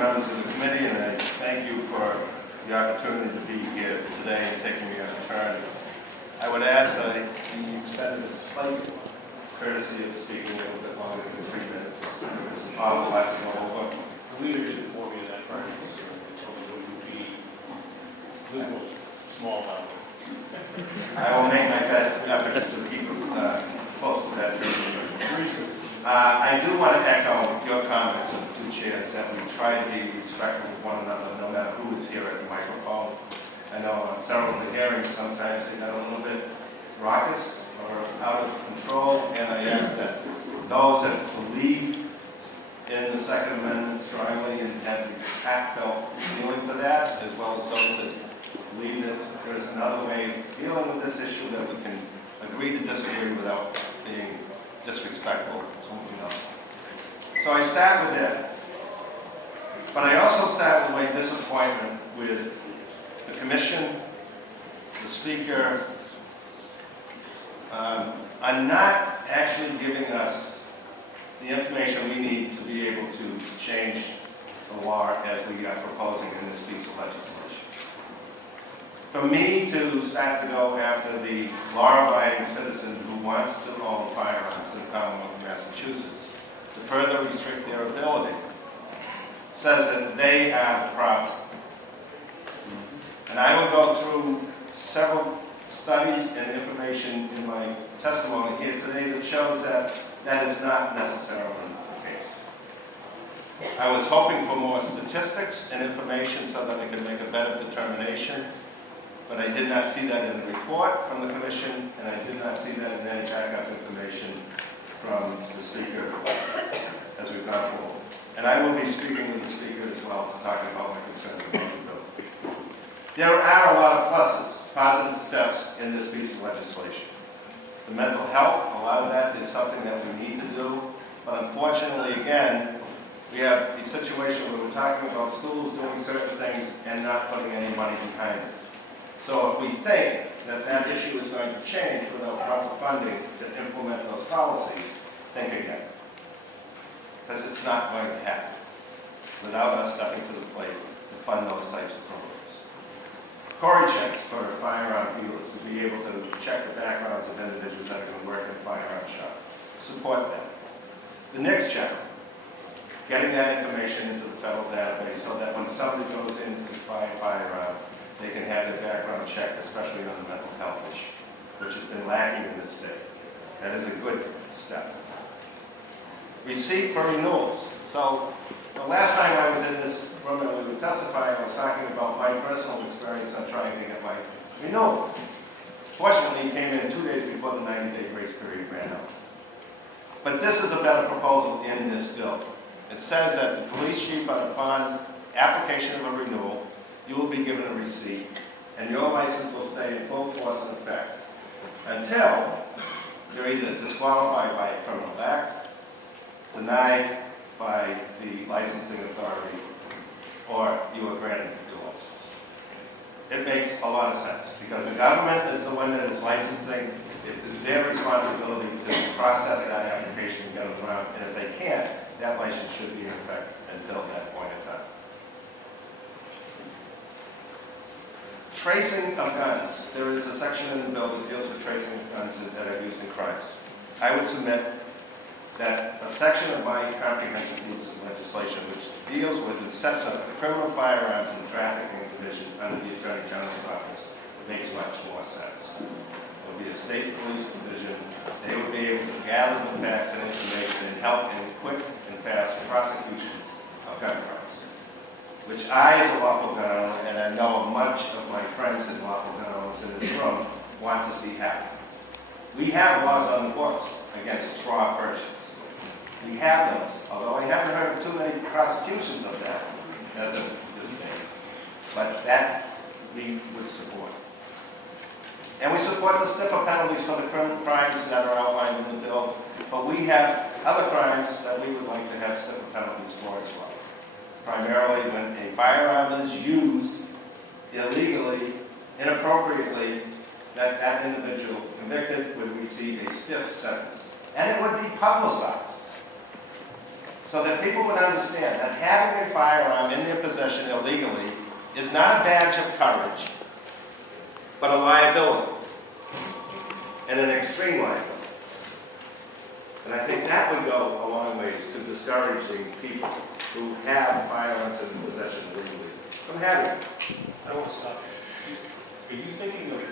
members of the committee, and I thank you for the opportunity to be here today and taking me on a turn. I would ask that I be extended a slight courtesy of speaking a little bit longer than 3 minutes. All the left and over. The leadership informed me of that part, so it would be little small amount. I will make my best efforts to keep close to that 3 minutes. I do want to echo your comments of the two chairs that we try to be respectful of one another, no matter who is here at the microphone. I know on several of the hearings, sometimes they got a little bit raucous or out of control, and I ask that those that believe in the Second Amendment strongly and have heartfelt feeling for that, as well as those that believe that there is another way of dealing with this issue, that we can agree to disagree without being disrespectful to something else. So I start with that. But I also start with my disappointment with the Commission, the Speaker, are not actually giving us the information we need to be able to change the law as we are proposing in this piece of legislation. For me to start to go after the law-abiding citizen who wants to own firearms in the Commonwealth of Massachusetts, to further restrict their ability, says that they are the problem. And I will go through several studies and information in my testimony here today that shows that that is not necessarily the case. I was hoping for more statistics and information so that I could make a better determination, but I did not see that in the report from the Commission, and I did not see that in any backup information from the Speaker as we've gone forward. And I will be speaking with the Speaker as well, talking about my concerns about the bill. There are a lot of pluses, positive steps in this piece of legislation. The mental health, a lot of that is something that we need to do, but unfortunately, again, we have a situation where we're talking about schools doing certain things and not putting any money behind it. So if we think that that issue is going to change without proper funding to implement those policies, think again. Because it's not going to happen without us stepping to the plate to fund those types of programs. Cory checks for firearm dealers to be able to check the backgrounds of individuals that are going to work in a firearm shop. Support that. The next check, getting that information into the federal database so that when somebody goes in to buy a firearm, they can have their background checked, especially on the mental health issue, which has been lacking in this state. That is a good step. Receipt for renewals. So the last time I was in this room and we were testifying, I was talking about my personal experience on trying to get my renewal. Fortunately, it came in 2 days before the 90-day grace period ran out. But this is a better proposal in this bill. It says that the police chief, upon application of a renewal, you will be given a receipt, and your license will stay in full force and effect until you're either disqualified by a criminal act, denied by the licensing authority, or you are granted your license. It makes a lot of sense, because the government is the one that is licensing. It is their responsibility to process that application and get it around, and if they can't, that license should be in effect until that point in time. Tracing of guns. There is a section in the bill that deals with tracing of guns that are used in crimes. I would submit that a section of my comprehensive piece of legislation which deals with and sets up the criminal firearms and trafficking division under the Attorney General's office makes much more sense. There will be a state police division. They would be able to gather the facts and information and help in quick and fast prosecution of gun crimes, which I, as a lawful gun owner, and I know much of my friends and lawful gun owners in this room, want to see happen. We have laws on the books against straw purchase. We have those, although I haven't heard of too many prosecutions of that as of this day. But that we would support. And we support the stiffer penalties for the criminal crimes that are outlined in the bill, but we have other crimes that we would like to have stiffer penalties for as well. Primarily when a firearm is used illegally, inappropriately, that individual convicted would receive a stiff sentence. And it would be publicized. so that people would understand that having a firearm in their possession illegally is not a badge of courage, but a liability, and an extreme liability. And I think that would go a long ways to discouraging people who have firearms in possession illegally from having it. I don't want to stop you. Are you thinking of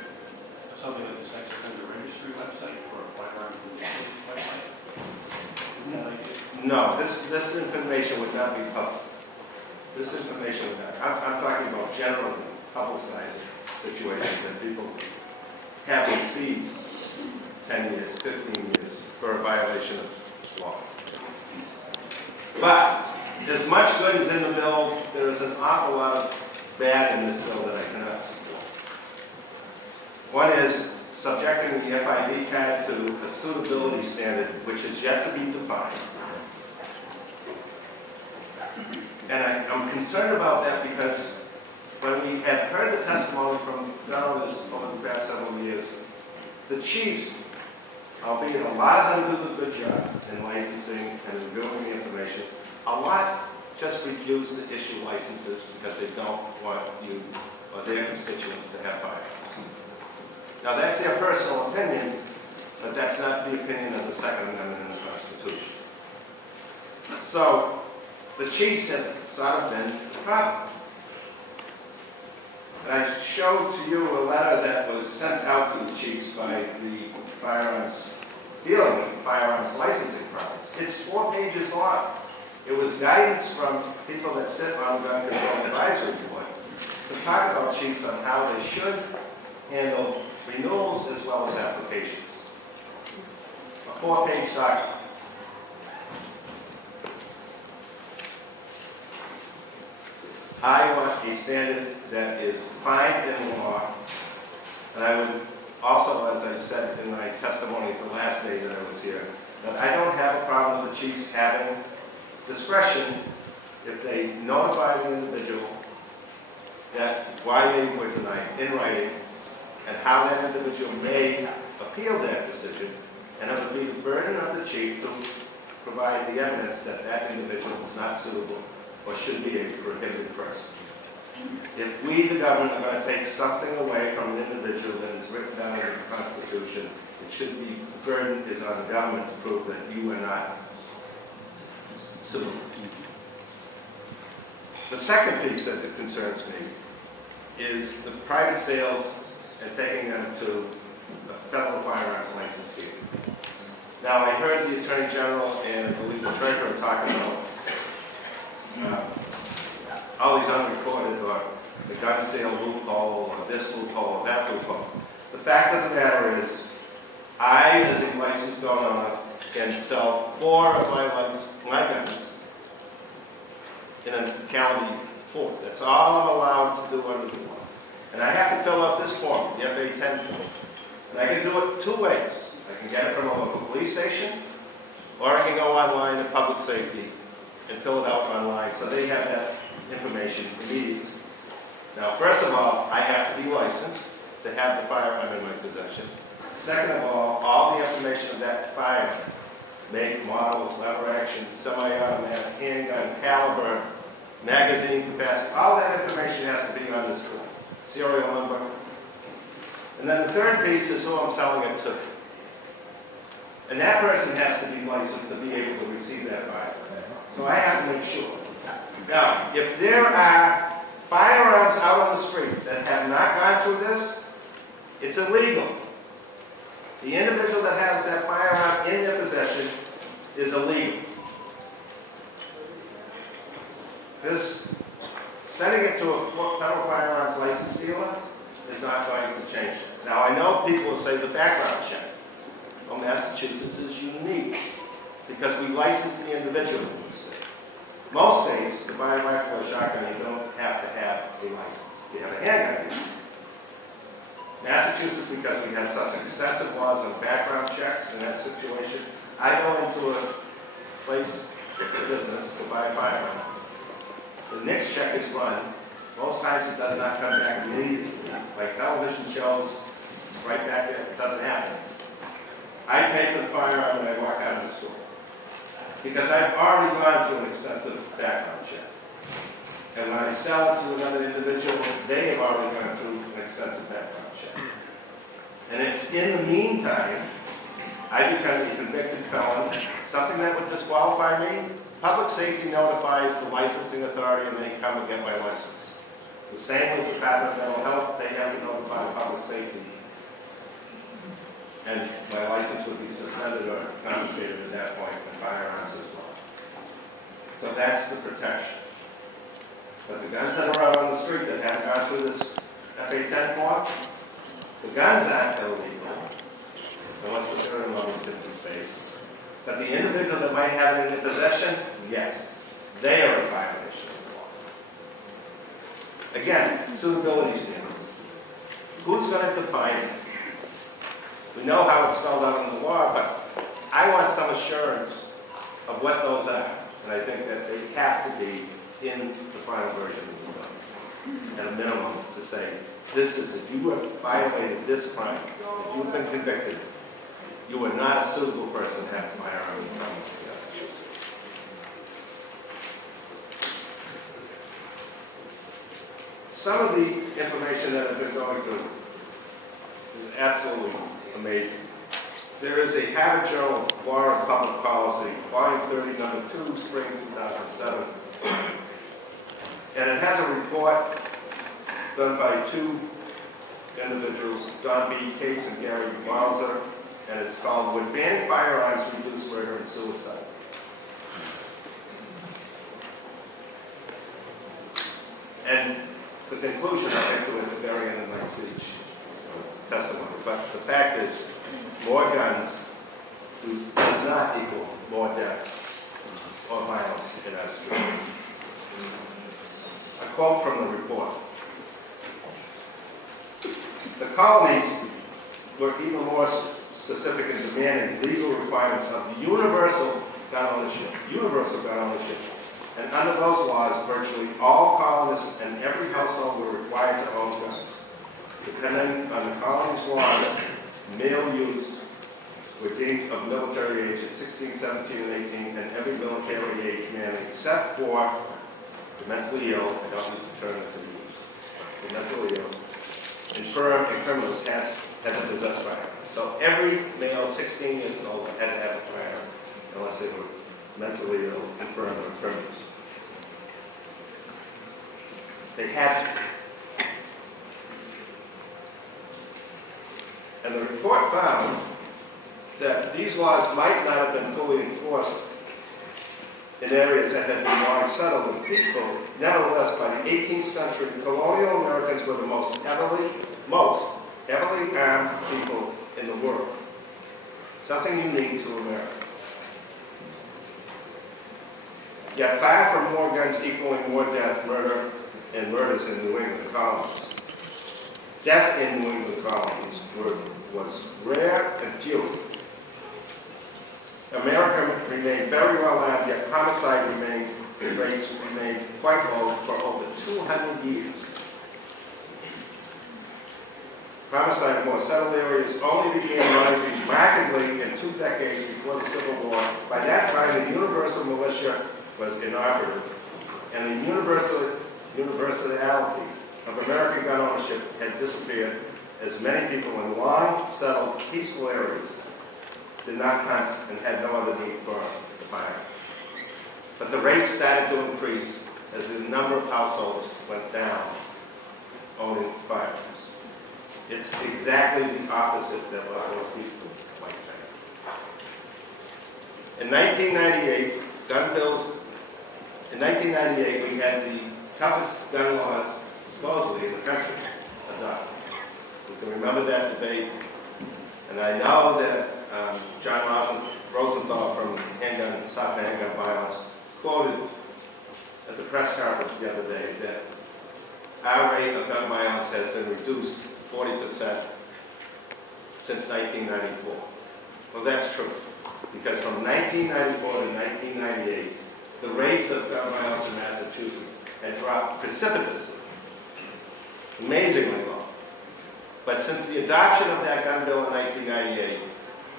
something like the sex offender registry website for a firearm website? No, this information would not be public. This information would not. I'm talking about generally publicizing situations that people have received 10 years, 15 years for a violation of law. But as much good as in the bill, there is an awful lot of bad in this bill that I cannot support. One is subjecting the FID card to a suitability standard which is yet to be defined. And I'm concerned about that because when we have heard the testimony from governors over the past several years, the chiefs, albeit a lot of them do a good job in licensing and reviewing the information, a lot just refuse to issue licenses because they don't want you or their constituents to have firearms. Now that's their personal opinion, but that's not the opinion of the Second Amendment in the Constitution. So the chiefs have sort of been the problem. And I showed to you a letter that was sent out to the chiefs by the firearms, dealing with firearms licensing problems. It's 4 pages long. It was guidance from people that sit on the Gun Control Advisory Board to talk about chiefs on how they should handle renewals as well as applications. A 4-page document. I want a standard that is defined in the law, and I would also, as I said in my testimony the last day that I was here, that I don't have a problem with the chiefs having discretion if they notify the individual that why they were denied in writing and how that individual may appeal that decision, and it would be the burden of the chief to provide the evidence that that individual is not suitable or should be a prohibited person. If we, the government, are going to take something away from an individual that is written down in the Constitution, it should be, the burden is on the government to prove that you are not suitable. The second piece that concerns me is the private sales and taking them to a federal firearms license here. Now, I heard the Attorney General and I believe the Treasurer talking about all these unrecorded or the gun sale loophole or this loophole or that loophole. The fact of the matter is, I, as a licensed gun owner, can sell 4 of my guns in a calendar year. 4. That's all I'm allowed to do under the law. And I have to fill out this form, the FA-10 form. And I can do it 2 ways. I can get it from a local police station, or I can go online to public safety and fill it out online so they have that information immediately. Now, first of all I have to be licensed to have the firearm in my possession. Second of all the information of that firearm, make, model, lever action, semi-automatic, handgun, caliber, magazine capacity, all that information has to be on this form. Serial number. And then the third piece is who I'm selling it to. And that person has to be licensed to be able to receive that firearm. So I have to make sure. Now, if there are firearms out on the street that have not gone through this, it's illegal. The individual that has that firearm in their possession is illegal. This, sending it to a federal firearms license dealer is not going to change it. Now, I know people will say the background check. Well, Massachusetts is unique because we license the individual in the state. Most states, to buy a rifle or shotgun, you don't have to have a license. You have a handgun. Massachusetts, because we have such extensive laws on background checks in that situation, I go into a place, a business, to buy a firearm. The next check is run. Most times it does not come back immediately. Like television shows, it's right back there. It doesn't happen. I pay for the firearm and I walk out of the store. Because I've already gone through an extensive background check. And when I sell it to another individual, they have already gone through an extensive background check. And if in the meantime, I become a convicted felon, something that would disqualify me, public safety notifies the licensing authority and they come and get my license. The same with the Department of Mental Health, they have to notify public safety. And my license would be suspended or confiscated at that point, and firearms as well. So that's the protection. But the guns that are out on the street that haven't gone through this FA-10 form, the guns aren't illegal, unless the certain law is in space. But the individual that might have it in their possession, yes, they are in violation of the law. Again, suitability standards. Who's going to define it? We know how it's spelled out in the law, but I want some assurance of what those are. And I think that they have to be in the final version of the law, at a minimum, to say, this is, if you have violated this crime, if you've been convicted, you are not a suitable person to have a firearm in Massachusetts. Some of the information that I've been going through is absolutely amazing. There is a Harvard Journal of Law and Public Policy, Volume 30, Number 2, Spring 2007. And it has a report done by two individuals, Don B. Cates and Gary Walzer, and it's called "Would Banning Firearms Reduce Murder and Suicide?" And the conclusion, I think, to it at the very end of my speech, testimony. But the fact is, more guns does not equal more death or violence in our streets. A quote from the report. The colonies were even more specific in demanding legal requirements of universal gun ownership. And under those laws, virtually all colonists and every household were required to own guns. Depending on the colony's law, male youths were deemed of military age at 16, 17, and 18, and every military age man except for the mentally ill, I don't use the term that they use, the mentally ill, infirm, and criminals had to possess firearms. So every male 16 years old had to have a firearm, unless they were mentally ill, infirm, or criminals. They had to. And the report found that these laws might not have been fully enforced in areas that had been long settled and peaceful. Nevertheless, by the 18th century, colonial Americans were the most heavily armed people in the world. Something unique to America. Yet far from more guns equaling more death, and murders in New England colonies. Death in New England colonies was rare and few. America remained very well armed, yet homicide rates remained quite low for over 200 years. Homicide in more settled areas only began rising markedly in 2 decades before the Civil War. By that time, the universal militia was inoperative, and the universality of American gun ownership had disappeared, as many people in long settled peaceful areas did not hunt and had no other need for the firearm. But the rate started to increase as the number of households went down owning firearms. It's exactly the opposite of what most people might think. In 1998, we had the toughest gun laws supposedly in the country adopted. We can remember that debate, and I know that John Rosenthal from Stop Handgun Violence quoted at the press conference the other day that our rate of gun violence has been reduced 40% since 1994. Well, that's true, because from 1994 to 1998, the rates of gun violence in Massachusetts had dropped precipitously, amazingly low. But since the adoption of that gun bill in 1998,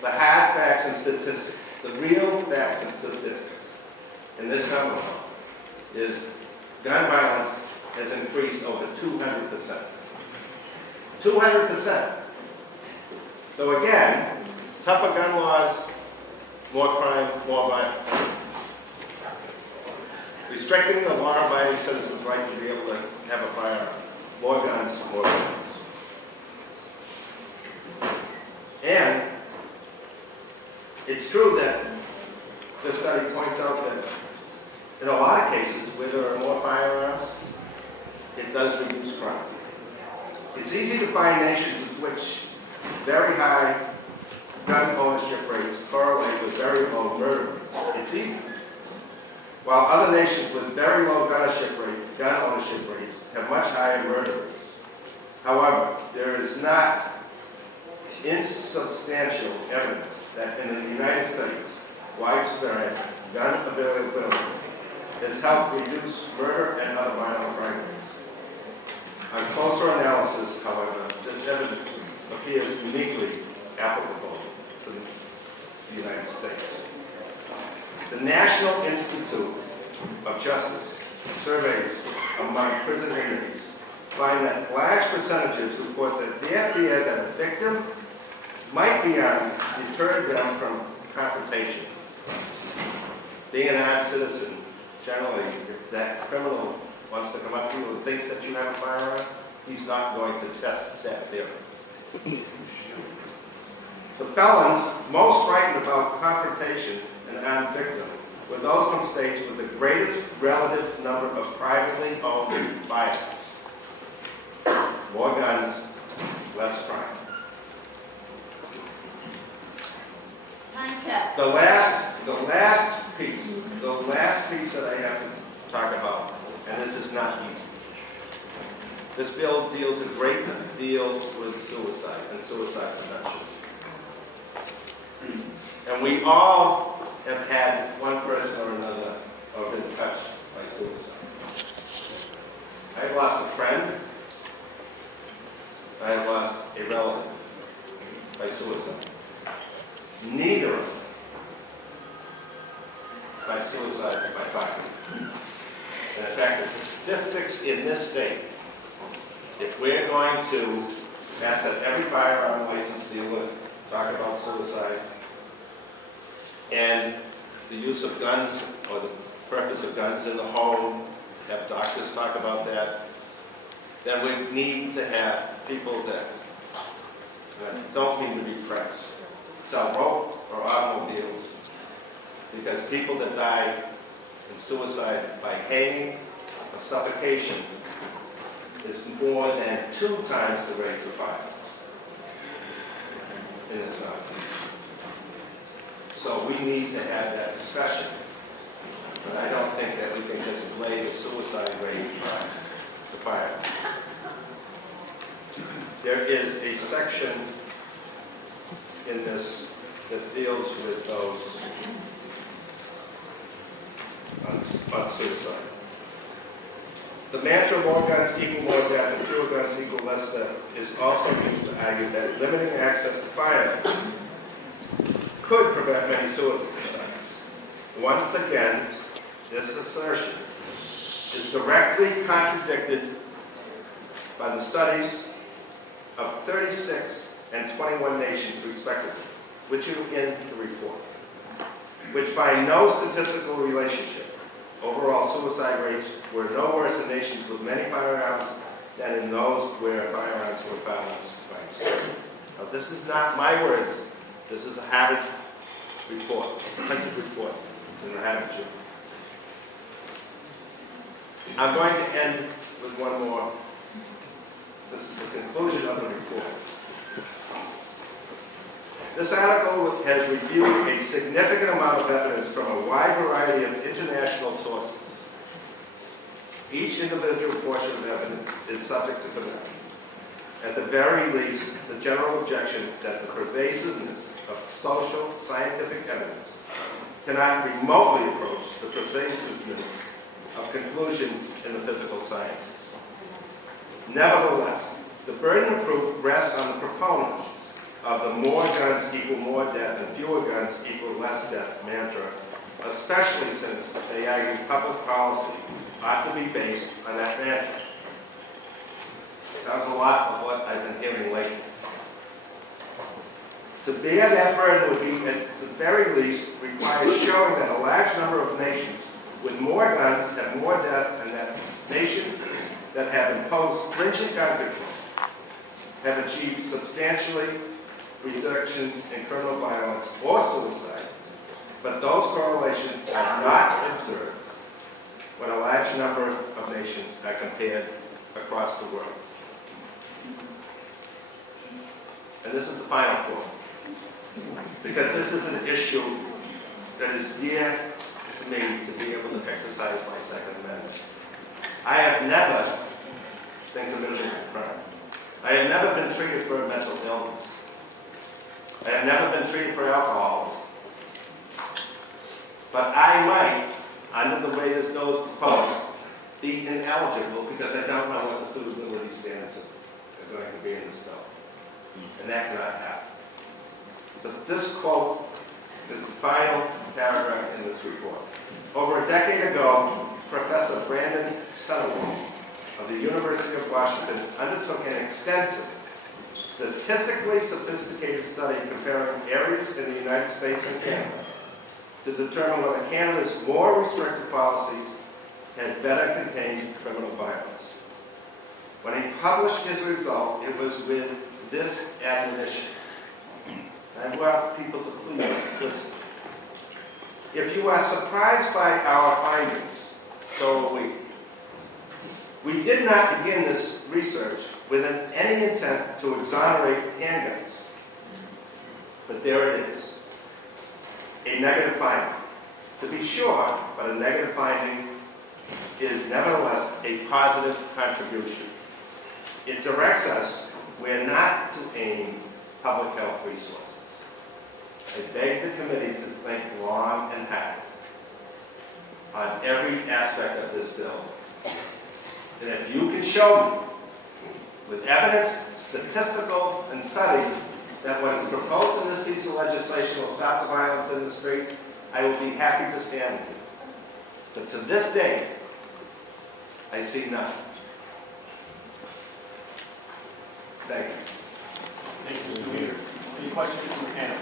the hard facts and statistics The real facts and statistics in this number is gun violence has increased over 200%. 200%. So again, tougher gun laws, more crime, more violence. Restricting the law-abiding citizens' right to be able to have a firearm. More guns, more violence. And it's true that this study points out that in a lot of cases where there are more firearms, it does reduce crime. It's easy to find nations in which very high gun ownership rates correlate with very low murder rates. It's easy. While other nations with very low gun ownership rates have much higher murder rates. However, there is not insubstantial evidence that in the United States, widespread gun availability has helped reduce murder and other violent crime rates. On closer analysis, however, this evidence appears uniquely applicable to the United States. The National Institute of Justice surveys among prison inmates find that large percentages report that their fear that a victim might be armed deterred them from confrontation. Being an armed citizen, generally, if that criminal wants to come up to you and thinks that you have a firearm, he's not going to test that theory. The felons most frightened about confrontation and armed victim were those from states with the greatest relative number of privately owned firearms. More guns, less crime. Time check. The last piece that I have to talk about, and this is not easy. This bill deals a great deal with suicide and suicide prevention. And we all have had one person or another or been touched by suicide. I've lost a friend. I have lost a relative by suicide. Neither of them by suicide by fire. And in fact, the statistics in this state, if we're going to ask that every firearm license dealer talk about suicide and the use of guns or the purpose of guns in the home, have doctors talk about that, then we need to have people that don't mean to be pricks sell rope or automobiles, because people that die in suicide by hanging or suffocation is more than 2 times the rate of fire in this country. So we need to have that discussion. But I don't think that we can just lay the suicide rate on the fire. There is a section in this that deals with those on suicide. The mantra, more guns equal more death and fewer guns equal less death, is also used to argue that limiting access to firearms could prevent many suicides. Once again, this assertion is directly contradicted by the studies of 36 and 21 nations respectively, which are in the report, which find no statistical relationship. Overall suicide rates were no worse in nations with many firearms than in those where firearms were found by mistake. Now, this is not my words. This is a Harvard report, a printed report in the Harvard Journal. I'm going to end with one more. This is the conclusion of the report. This article has reviewed a significant amount of evidence from a wide variety of international sources. Each individual portion of evidence is subject to debate. At the very least, the general objection that the pervasiveness of social scientific evidence cannot remotely approach the pervasiveness of conclusions in the physical sciences. Nevertheless, the burden of proof rests on the proponents of the more guns equal more death and fewer guns equal less death mantra, especially since they argue public policy ought to be based on that mantra. That was a lot of what I've been hearing lately. To bear that burden would be, at the very least, require showing that a large number of nations with more guns have more death, and that nations that have imposed stringent gun control have achieved substantially reductions in criminal violence or suicide, but those correlations are not observed when a large number of nations are compared across the world. And this is the final quote, because this is an issue that is dear to me to be able to exercise my Second Amendment. I have never been committed a crime. I have never been treated for a mental illness. I have never been treated for alcoholism. But I might, under the way this bill is proposed, be ineligible because I don't know what the suitability standards are going to be in this bill. And that cannot happen. So this quote is the final paragraph in this report. Over a decade ago, Professor Brandon Sutherland of the University of Washington undertook an extensive, statistically sophisticated study comparing areas in the United States and Canada to determine whether Canada's more restrictive policies had better contained criminal violence. When he published his result, it was with this admonition. I want people to please listen. If you are surprised by our findings, so are we. We did not begin this research with any intent to exonerate handguns. But there it is. A negative finding. To be sure, but a negative finding is nevertheless a positive contribution. It directs us where not to aim public health resources. I beg the committee to think long and hard on every aspect of this bill. And if you can show me, with evidence, statistical, and studies, that what is proposed in this piece of legislation will stop the violence in the street, I will be happy to stand with you. But to this day, I see nothing. Thank you. Thank you, Mr. Leader. Any questions from the panel?